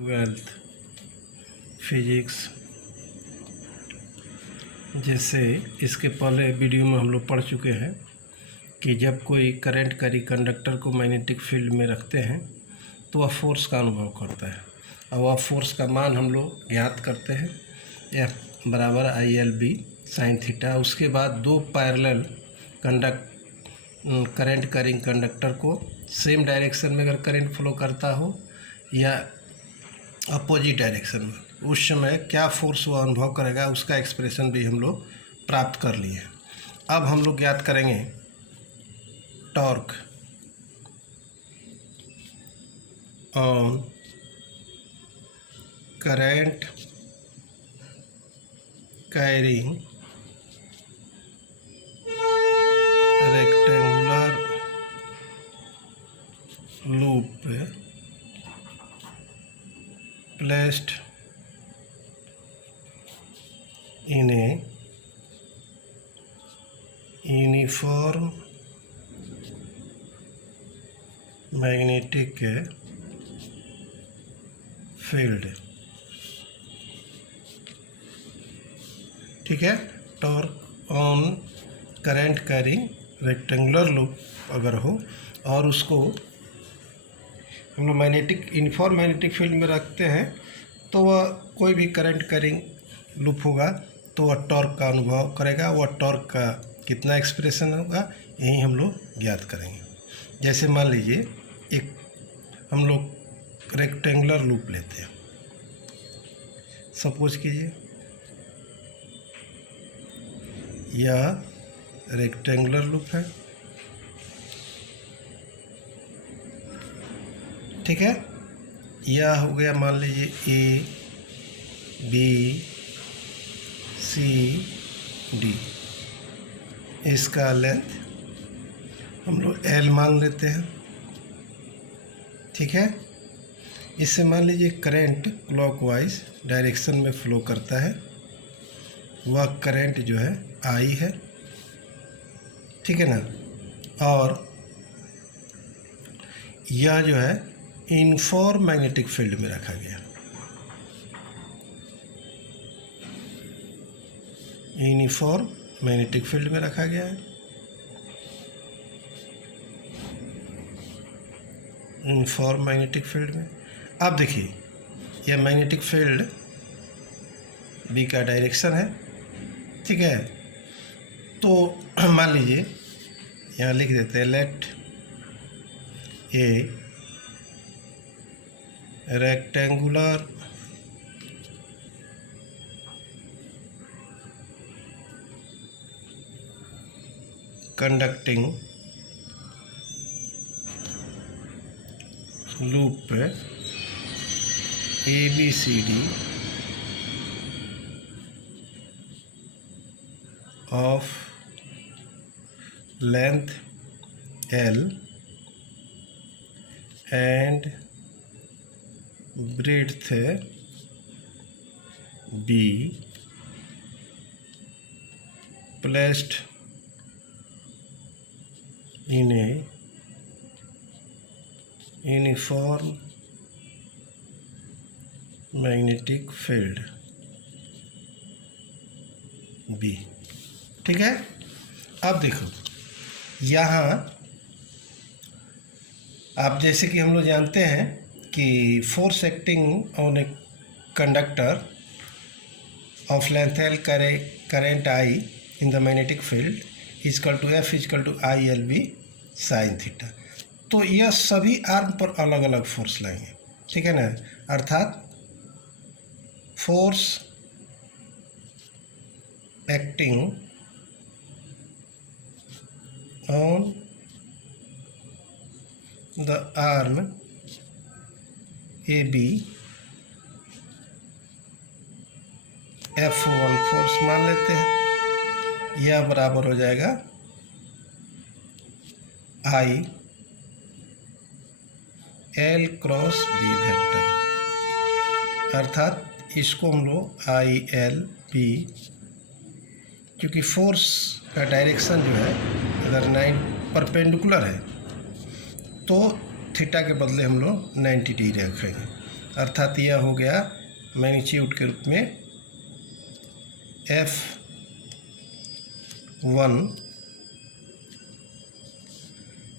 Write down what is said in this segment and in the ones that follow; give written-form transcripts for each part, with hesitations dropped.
Twelfth physics. जैसे इसके पहले वीडियो में हम लोग पढ़ चुके हैं कि जब कोई करंट कैरी कंडक्टर को मैग्नेटिक फील्ड में रखते हैं तो वह फोर्स का अनुभव करता है और वह फोर्स का मान हम लोग ज्ञात करते हैं F बराबर ILB साइन थीटा। उसके बाद दो पैरेलल करंट कैरिंग कंडक्टर को सेम डायरेक्शन में अगर करंट फ्लो करता हो या अपोजिट डायरेक्शन में, उस समय क्या फोर्स वो अनुभव करेगा उसका एक्सप्रेशन भी हम लोग प्राप्त कर लिए। अब हम लोग ज्ञात करेंगे torque on current carrying rectangular loop placed in a uniform magnetic field। ठीक है, torque on current carrying rectangular loop अगर हो और उसको हम लोग यूनिफॉर्म मैग्नेटिक फील्ड में रखते हैं तो वह कोई भी करंट कैरिंग लूप होगा तो वह टॉर्क का अनुभव करेगा। वह टॉर्क का कितना एक्सप्रेशन होगा यही हम लोग ज्ञात करेंगे। जैसे मान लीजिए एक हम लोग रेक्टेंगुलर लूप लेते हैं, सपोज कीजिए यह रेक्टेंगुलर लूप है। ठीक है, यह हो गया मान लीजिए A B C D। इसका लेंथ हम लोग L मान लेते हैं। ठीक है, इससे मान लीजिए करंट क्लॉकवाइज डायरेक्शन में फ्लो करता है, वह करंट जो है I है। ठीक है ना, और यह जो है यूनिफॉर्म मैग्नेटिक फील्ड में रखा गया। यूनिफॉर्म मैग्नेटिक फील्ड में रखा गया है। यूनिफॉर्म मैग्नेटिक फील्ड में अब देखिए यह मैग्नेटिक फील्ड B का डायरेक्शन है। ठीक है, तो मान लीजिए यहाँ लिख देते हैं late A rectangular conducting loop ABCD of length L and breadth B placed in a uniform magnetic field B। ठीक है, अब देखो यहाँ आप जैसे कि हम लोग जानते हैं कि force acting on a conductor of length L current I in the magnetic field is equal to F is equal to ILB sine theta. तो यह सभी आर्म पर अलग अलग फोर्स लाएंगे। ठीक है ना, अर्थात force acting on the arm AB F1 force मान लेते हैं, यह बराबर हो जाएगा I L cross B vector. अर्थात इसको हम लोग ILB, क्योंकि फोर्स का डायरेक्शन जो है अगर 9 परपेंडिकुलर है तो थीटा के बदले हम लोग 90 डिग्री रखेंगे। अर्थात यह हो गया मैग्नीट्यूड के रूप में F1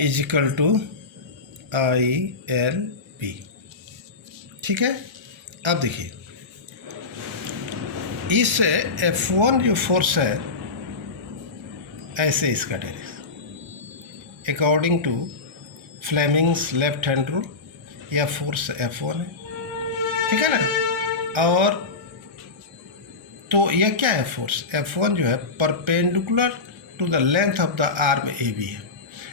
is equal to ILP। ठीक है, अब देखिए इस F1 जो फोर्स है ऐसे इसका direction according to Fleming's left hand rule यह फोर्स F1 है। ठीक है ना, और तो यह क्या है फोर्स F1 जो है perpendicular to the length of the arm AB है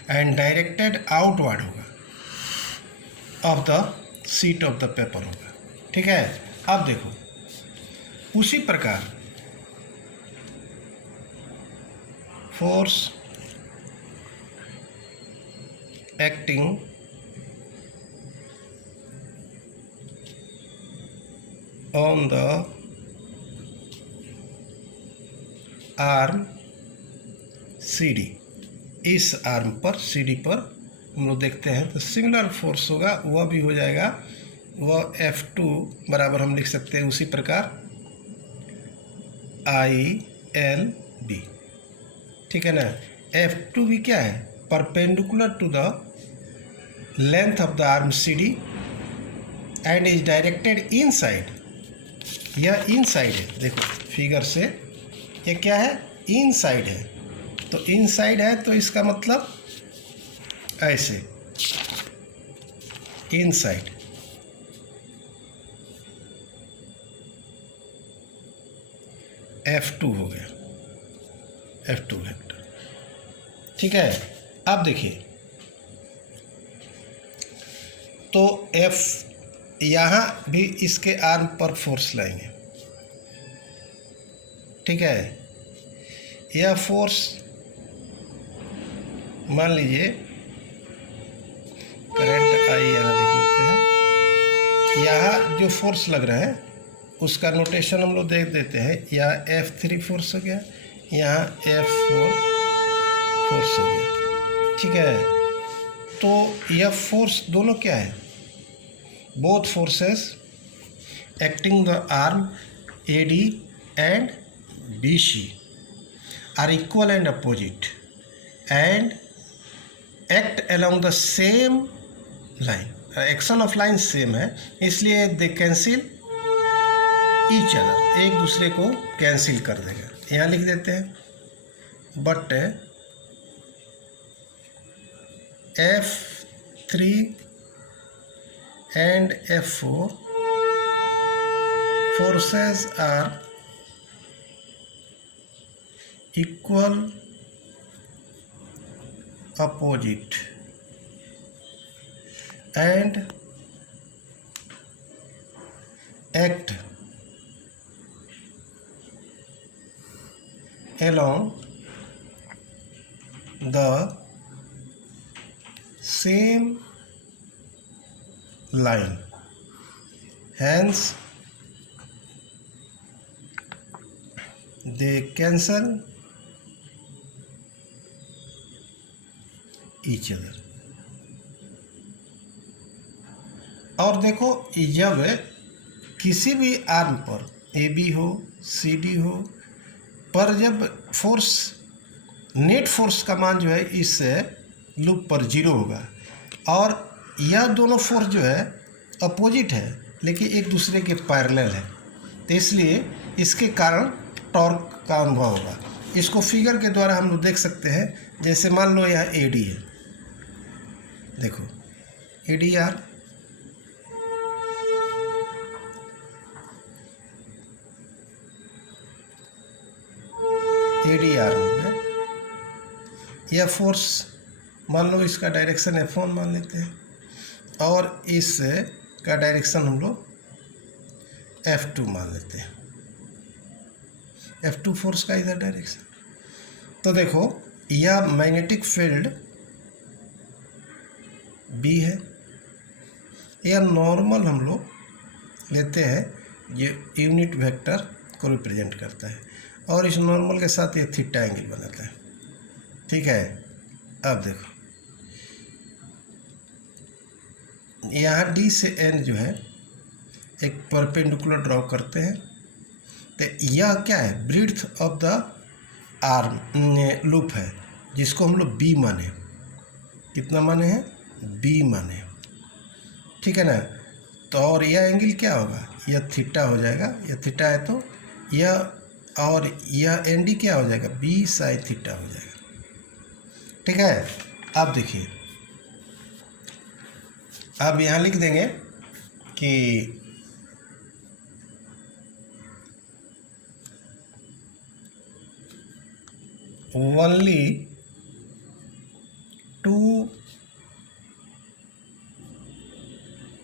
एंड डायरेक्टेड आउटवर्ड होगा of the sheet of the paper होगा। ठीक है, अब देखो उसी प्रकार force acting on the arm CD, इस आर्म पर CD पर हम लोग देखते हैं तो सिमिलर फोर्स होगा, वह भी हो जाएगा, वह F2 बराबर हम लिख सकते हैं उसी प्रकार ILB। ठीक है ना, F2 भी क्या है perpendicular to the length of the arm CD and is directed inside, यह इनसाइड है। देखो फिगर से ये क्या है इनसाइड है, तो इनसाइड है तो इसका मतलब ऐसे इनसाइड, F2 हो गया, F2 वेक्टर। ठीक है, अब देखिए तो F यहाँ भी इसके आर्म पर फोर्स लाएंगे। ठीक है, यह फोर्स मान लीजिए करंट I यहाँ लिख लेते हैं, यहाँ जो फोर्स लग रहा है उसका नोटेशन हम लोग देख देते हैं, यहाँ F3 फोर्स हो गया, यहाँ F4 फोर्स हो गया। ठीक है, तो यह फोर्स दोनों क्या है, both forces acting the arm AD and BC are equal and opposite and act along the same line, action of line same है, इसलिए दे कैंसिल ईच अदर, एक दूसरे को कैंसिल कर देगा। यहाँ लिख देते हैं but F3 and F4 forces are equal opposite and act along the same line, hence they cancel each other। और देखो जब किसी भी आर्म पर AB हो CD हो पर जब फोर्स नेट फोर्स का मान जो है इस लूप पर 0 होगा और यह दोनों फोर्स जो है अपोजिट है लेकिन एक दूसरे के पैरेलल है, तो इसलिए इसके कारण टॉर्क का अनुभव होगा। इसको फिगर के द्वारा हम लोग देख सकते हैं, जैसे मान लो यह AD है, देखो ADR हो गया, यह फोर्स मान लो इसका डायरेक्शन F1 मान लेते हैं और इस का डायरेक्शन हम लोग F2 मान लेते हैं, F2 फोर्स का इधर डायरेक्शन। तो देखो यह मैग्नेटिक फील्ड B है, यह नॉर्मल हम लोग लेते हैं, ये यूनिट वेक्टर को रिप्रेजेंट करता है और इस नॉर्मल के साथ ये थीटा एंगल बनाता है। ठीक है, अब देखो यहाँ D से N जो है एक परपेंडिकुलर ड्रॉ करते हैं। तो यह क्या है, ब्रीड्थ ऑफ द आर्म लूप है, जिसको हम लोग बी माने। कितना माने हैं, बी माने, ठीक है ना। तो और यह एंगल क्या होगा, यह थीटा हो जाएगा, यह थीटा है तो यह, और यह एन डी क्या हो जाएगा, बी साइन थीटा हो जाएगा, ठीक है। अब देखिए, अब यहाँ लिख देंगे कि only two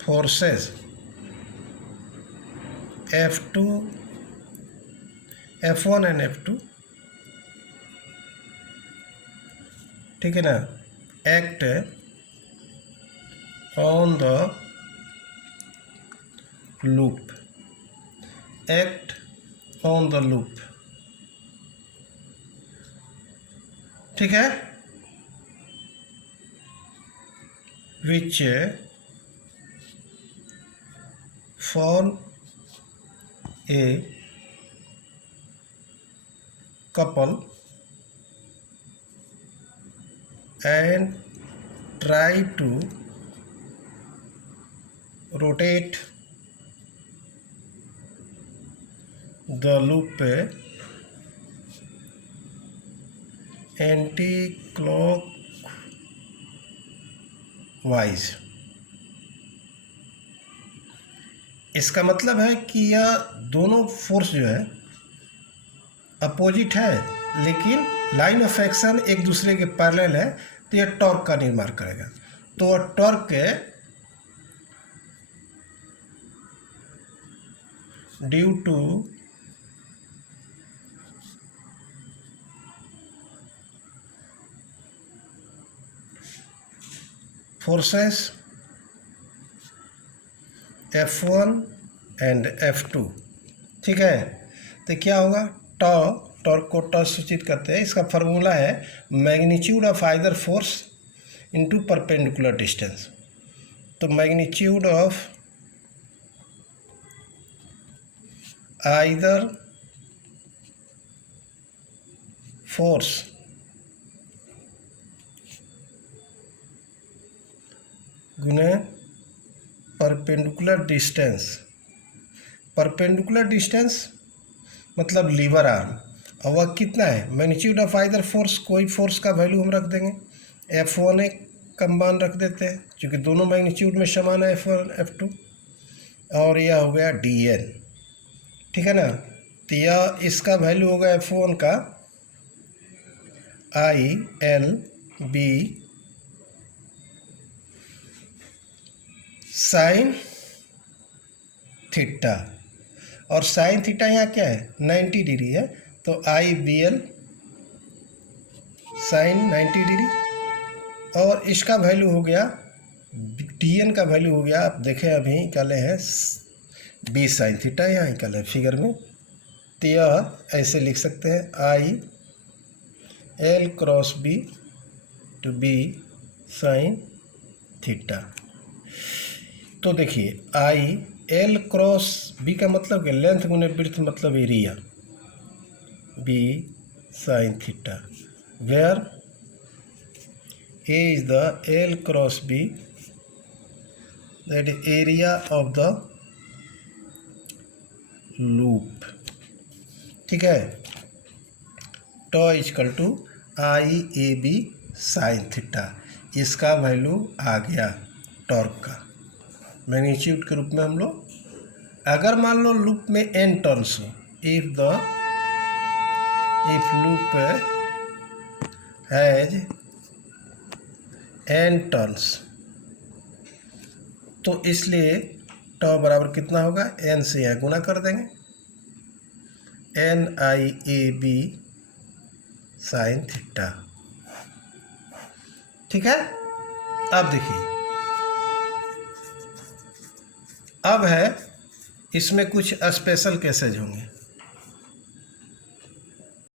forces F2, F1 and F2, ठीक है ना, act on the loop, act on the loop, ठीक है, विच fall A couple and try to rotate the loop anti-clockwise। इसका मतलब है कि यह दोनों फोर्स जो है अपोजिट है, लेकिन लाइन ऑफ एक्शन एक दूसरे के पैरेलल है, तो यह टॉर्क का निर्माण करेगा। तो torque due two forces F1 and F2, ठीक है। तो क्या होगा, टॉर्क को टॉर्क सूचित करते हैं। इसका फार्मूला है magnitude of either force into perpendicular distance. तो मैग्नीट्यूड ऑफ आइदर फोर्स गुने परपेंडिकुलर डिस्टेंस। परपेंडिकुलर डिस्टेंस मतलब लीवर आर्म, और वह कितना है, मैग्नीट्यूड ऑफ आइदर फोर्स, कोई फोर्स का वैल्यू हम रख देंगे, F1 का मान रख देते हैं, क्योंकि दोनों मैग्नीट्यूड में समान है F1 F2, और यह हो गया dN, ठीक है ना। तो यह इसका वैल्यू होगा F1 का ILB साइन थीटा, और साइन थीटा यहाँ क्या है, 90 डिग्री है, तो IBL साइन 90 डिग्री, और इसका वैल्यू हो गया DN का वैल्यू हो गया, आप देखें अभी निकाले हैं B साइन थीटा, यहाँ निकाले फिगर में। तो यह ऐसे लिख सकते हैं IL cross B to B sine theta. तो देखिए IL क्रॉस B का मतलब कि लेंथ गुने ब्रीथ मतलब area, B sine theta, where A is the L cross B, that is area of the loop, ठीक है। Tau equal to IAB sine theta, इसका वैल्यू आ गया टॉर्क का मैग्नीट्यूड के रूप में। हम लोग अगर मान लो लूप में n टर्न्स हो, if loop has n turns, तो इसलिए टॉ बराबर कितना होगा, n से यहाँ गुना कर देंगे, NIAB साइन थीटा, ठीक है। अब देखिए, अब है इसमें कुछ स्पेशल केसेज होंगे।